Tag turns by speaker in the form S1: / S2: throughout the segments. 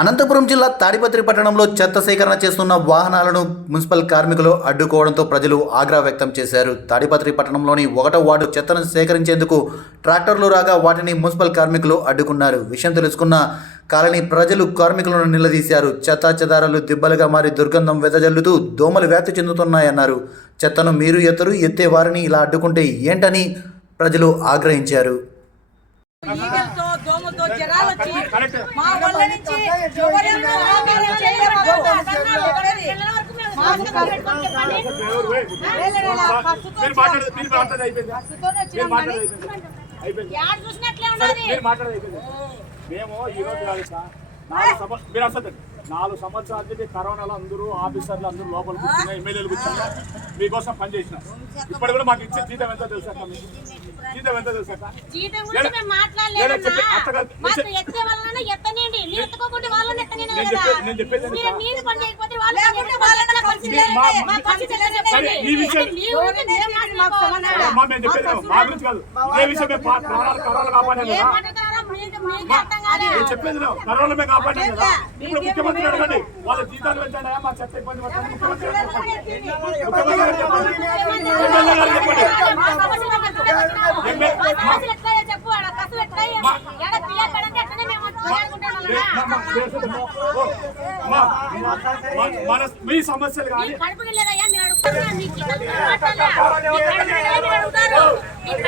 S1: అనంతపురం జిల్లా తాడిపత్రి పట్టణంలో చెత్త సేకరణ చేస్తున్న వాహనాలను మున్సిపల్ కార్మికులు అడ్డుకోవడంతో ప్రజలు ఆగ్రహ వ్యక్తం చేశారు. తాడిపత్రి పట్టణంలోని ఒకటో వార్డు చెత్తను సేకరించేందుకు ట్రాక్టర్లు రాగా వాటిని మున్సిపల్ కార్మికులు అడ్డుకున్నారు. విషయం తెలుసుకున్న కాలనీ ప్రజలు కార్మికులను నిలదీశారు. చెత్త చెదారాలు దిబ్బలుగా మారి దుర్గంధం వెదజల్లుతూ దోమలు వ్యాప్తి చెందుతున్నాయన్నారు. చెత్తను మీరు ఎత్తరు ఎత్తే వారిని ఇలా అడ్డుకుంటే ఏంటని ప్రజలు ఆగ్రహించారు.
S2: ఈగలతో దోమలతో వచ్చి మా వల్ల నుంచి
S3: మేము ఈ రోజు కాదు సార్. మీరు అసలు నాలుగు సంవత్సరాల నుంచి కరోనాలో అందరూ ఆఫీసర్లు అందరూ లోపల కూర్చున్నా ఎమ్మెల్యేలు కూర్చున్నా మీకోసం పనిచేసిన ఇప్పటి కూడా మాకు ఇచ్చే జీతం ఎంత తెలుసా? జీతం ఎంత తెలుసా. నేను చెప్పేది మా-
S2: గురించి
S3: కాదు ఇదే విషయం ప్రాణాలు కరోనా కాపాడాం
S2: ఏం
S3: కదా
S2: మాట్లాడతారో మీకు మీకు అర్థం కాదు
S3: నేను చెప్పేది నువ్వు. కరోనా మేము కాపాడాం కదా. ఇప్పుడు ముఖ్యమంత్రి అడగండి. వాళ్ళ జీతాలు మా చెత్త ఇబ్బంది పడుతుంది ముఖ్యమంత్రి మన- మీ సమస్యలు కానీ
S2: మీరు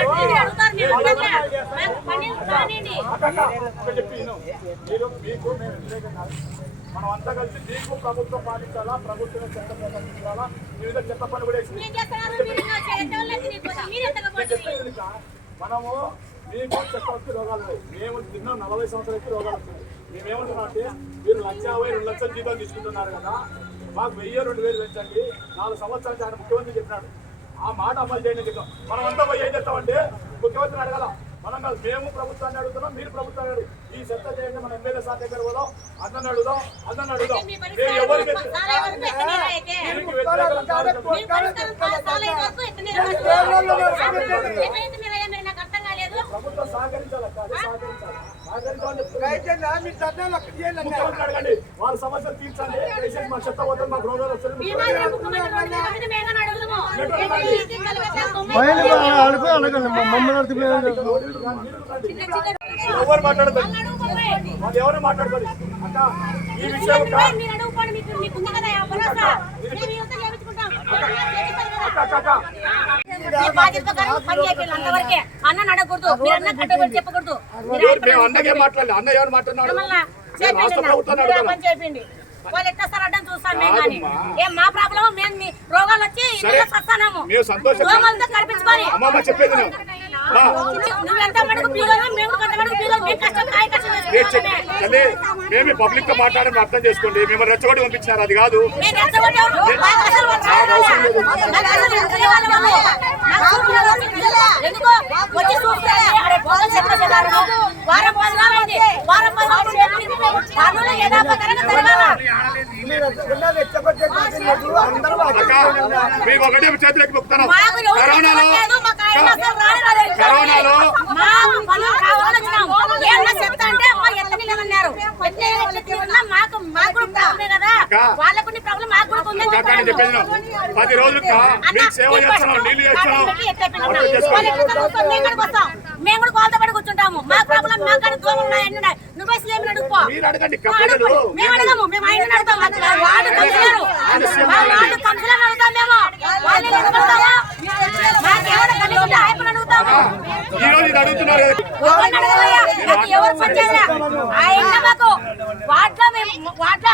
S2: మీరు మీకు
S3: మేము మనం అంతా కలిసి మీకు ప్రభుత్వం పాలించాలా ప్రభుత్వం చెత్త ప్రకటించాలా వివిధ చెత్త పని కూడా వేసి మనము మీకు చెత్త రోగాలు మేము తిన్న నలభై సంవత్సరాలకి రోగాలు వస్తున్నాయి మేమేమంటున్నాం అంటే మీరు లక్ష యాభై రెండు లక్షల జీతాలు తీసుకుంటున్నారు కదా మాకు వెయ్యి రెండు వేలు పెంచండి నాలుగు సంవత్సరాలు ఆయన ముఖ్యమంత్రి చెప్పినాడు. ఆ మాట అమలు చెప్పాం మనం అంతా పోయి ఏం చేస్తామంటే ముఖ్యమంత్రిని అడగాల. మనం కాదు మేము ప్రభుత్వాన్ని అడుగుతున్నాం మీరు ప్రభుత్వాన్ని అడుగు ఈ చెత్త చేయండి మన ఎమ్మెల్యే సార్ దగ్గర పోదాం అన్నని అడుగుదాం అన్నని అడుగుదాం. ఎవరికి ప్రభుత్వం సహకరించాలి? అడగండి. వాళ్ళ సమస్యలు తీర్చండి. దయచేసి మా చెత్త పోతే మాకు రోగాలు
S2: చిన్న
S3: ఎవరు మాట్లాడతారు
S2: వాళ్ళు
S3: ఎవరు మాట్లాడతారు అక్క ఈ విషయం
S2: అన్న అడగకూడదు మీరు అన్న కట్టబడి చెప్పకూడదు చేయండి వాళ్ళు ఎట్లా సార్ అడ్డం చూస్తాం మేము కానీ ఏం మా ప్రాబ్లం మేము మీ రోగాలు వచ్చి సస్తానాము దోమలతో కనిపించుకొని
S3: నువ్వు
S2: ఎంత మటుకు మేము కొంత మటుకు పీగలు మేము కష్టం కాయ కష్టం
S3: తల్లి, మేము పబ్లిక్తో మాట్లాడని అర్థం చేసుకోండి. మేము రెచ్చగొట్టి పంపించినారు అది కాదు.
S2: నేను ఎంత కొట్టాను? నాకు అసలు వచ్చేది పది రోజులు
S3: సేవ చేస్తున్నాం చేస్తున్నాం.
S2: మేము కూడా పడి కూర్చుంటాము. మా ప్రాబ్లం మా దూరం ఉన్నాయి ఉన్నాయి. నువ్వు అడుగుపో. మేము అడగము. మేము ఆయన అడుగుతాం. మా వార్డు కౌన్సిలర్. మా వార్డు కౌన్సిలర్ అడుగుతాం మేము. అడుగుతాము ఎవరు పనిచేయలే. ఆయన మాకు. మేము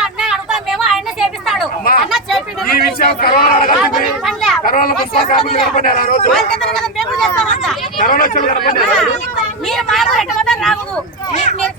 S2: అన్న అడుగుతాం మేము ఆయన చేపిస్తాడు
S3: అమ్మా,
S2: అన్న చేపిండు
S3: ఈ విషయం కరోనా అడగాల్సింది. కరోనా మున్సిపల్ కార్మికులు కనపడ్డారు ఆ రోజు. కరోనా ఆ రోజు.
S2: మీరు మాకు పెట్టబోతే రాదు మీ- మీ-